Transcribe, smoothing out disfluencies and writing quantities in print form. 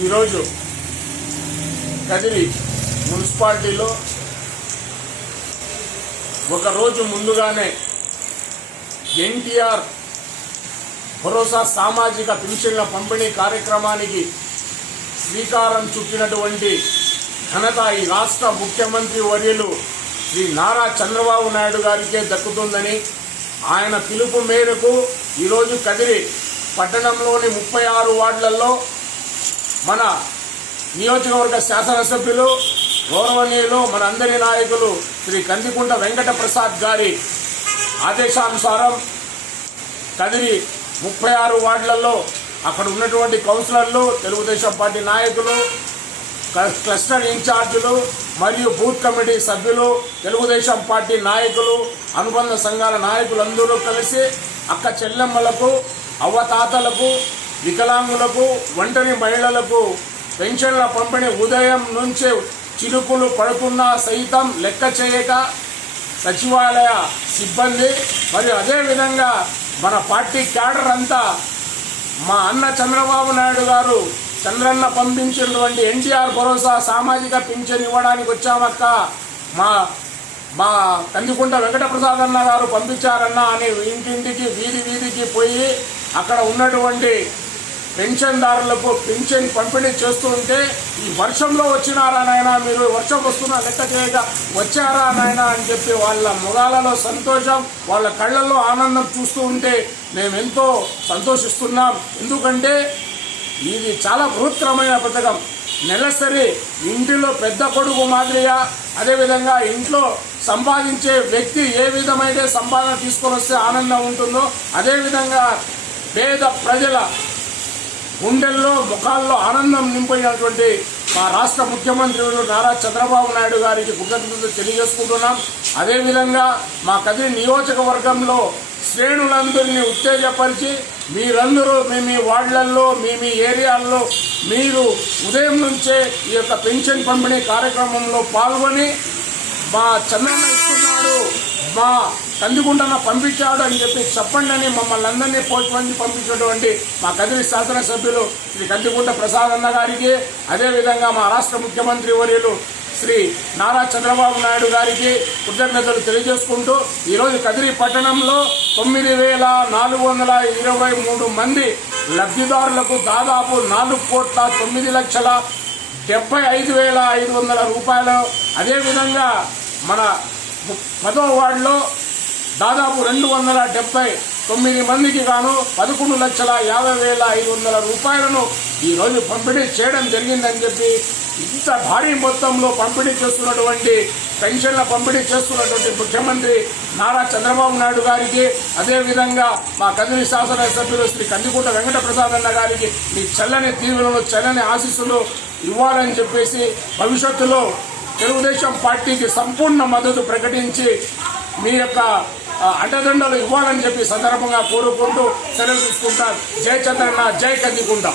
ఈరోజు కదిరి మున్సిపాలిటీలో ఒకరోజు ముందుగానే ఎన్టీఆర్ భరోసా సామాజిక పింఛన్ల పంపిణీ కార్యక్రమానికి శ్రీకారం చుట్టినటువంటి ఘనత ఈ రాష్ట్ర ముఖ్యమంత్రి వర్యులు శ్రీ నారా చంద్రబాబు నాయుడు గారికే దక్కుతుందని ఆయన పిలుపు మేరకు ఈరోజు కదిరి పట్టణంలోని 36 వార్డులలో మన నియోజకవర్గ శాసనసభ్యులు గౌరవనీయులు మన అందరి నాయకులు శ్రీ కందికుంట వెంకట ప్రసాద్ గారి ఆదేశానుసారం కదిరి 36 వార్డులలో అక్కడ ఉన్నటువంటి కౌన్సిలర్లు, తెలుగుదేశం పార్టీ నాయకులు, క్లస్టర్ ఇన్ఛార్జీలు మరియు బూత్ కమిటీ సభ్యులు, తెలుగుదేశం పార్టీ నాయకులు, అనుబంధ సంఘాల నాయకులందరూ కలిసి అక్క చెల్లెమ్మలకు, అవ్వతాతలకు, వికలాంగులకు, ఒంటరి మహిళలకు పెన్షన్ల పంపిణీ ఉదయం నుంచే చిరుకులు పడుతున్నా సైతం లెక్క చేయక సచివాలయ సిబ్బంది మరియు అదేవిధంగా మన పార్టీ క్యాడర్ అంతా మా అన్న చంద్రబాబు నాయుడు గారు చంద్రన్న పంపించినటువంటి ఎన్టీఆర్ భరోసా సామాజిక పింఛన్ ఇవ్వడానికి వచ్చామక్క, మా కందికుంట వెంకటప్రసాద్ అన్న గారు పంపించారన్న అని ఇంటింటికి వీధికి పోయి అక్కడ ఉన్నటువంటి పెన్షన్దారులకు పెన్షన్ పంపిణీ చేస్తూ ఉంటే, ఈ వర్షంలో వచ్చినారా నాయన, మీరు వర్షం వస్తున్నా లెక్క చేయక వచ్చారా నాయన అని చెప్పి వాళ్ళ ముఖాలలో సంతోషం, వాళ్ళ కళ్ళల్లో ఆనందం చూస్తూ ఉంటే మేమెంతో సంతోషిస్తున్నాం. ఎందుకంటే ఇది చాలా బృహత్తరమైన పథకం. నెలసరి ఇంటిలో పెద్ద కొడుకు మాదిరిగా, అదేవిధంగా ఇంట్లో సంపాదించే వ్యక్తి ఏ విధమైన సంపాదన తీసుకొని వస్తే ఆనందం ఉంటుందో, అదేవిధంగా పేద ప్రజల గుండెల్లో ముఖాల్లో ఆనందం నింపినటువంటి మా రాష్ట్ర ముఖ్యమంత్రి నారా చంద్రబాబు నాయుడు గారికి కృతజ్ఞతలు తెలియజేసుకుంటున్నాం. అదేవిధంగా మా కదిరి నియోజకవర్గంలో శ్రేణులందరినీ ఉత్తేజపరిచి మీరందరూ మీ వార్డులలో మీ ఏరియాల్లో మీరు ఉదయం నుంచే ఈ యొక్క పెన్షన్ పంపిణీ కార్యక్రమంలో పాల్గొని మా చంద్రన్న ఇస్తున్నాడు, మా కందికుంటన పంపించాడు అని చెప్పి చెప్పండి అని మమ్మల్ని అందరినీ పోటీ పంపించినటువంటి మా కదిరి శాసనసభ్యులు శ్రీ కందికుంట ప్రసాద్ అన్న గారికి, అదేవిధంగా మా రాష్ట్ర ముఖ్యమంత్రి వర్యులు శ్రీ నారా చంద్రబాబు నాయుడు గారికి కృతజ్ఞతలు తెలియజేసుకుంటూ ఈరోజు కదిరి పట్టణంలో 9,423 మంది లబ్ధిదారులకు దాదాపు 4,09,75,500 రూపాయలు, అదేవిధంగా మన 10వ వార్డులో దాదాపు 279 మందికి గాను 11,50,500 రూపాయలను ఈరోజు పంపిణీ చేయడం జరిగిందని చెప్పి, ఇంత భారీ మొత్తంలో పంపిణీ చేస్తున్నటువంటి పెన్షన్ల పంపిణీ చేస్తున్నటువంటి ముఖ్యమంత్రి నారా చంద్రబాబు నాయుడు గారికి, అదేవిధంగా మా కదిరి శాసనసభ్యులు శ్రీ కందికుంట వెంకట ప్రసాద్ అన్న గారికి మీ చల్లని దీవెనలు, చల్లని ఆశీస్సులు ఇవ్వాలని చెప్పేసి భవిష్యత్తులో తెలుగుదేశం పార్టీకి సంపూర్ణ మద్దతు ప్రకటించి మీ యొక్క అండదండలు ఇవ్వాలని చెప్పి సందర్భంగా కోరుకుంటూ సెలవు తీసుకుంటారు. జై చంద్రన్న, జై కందికుంట.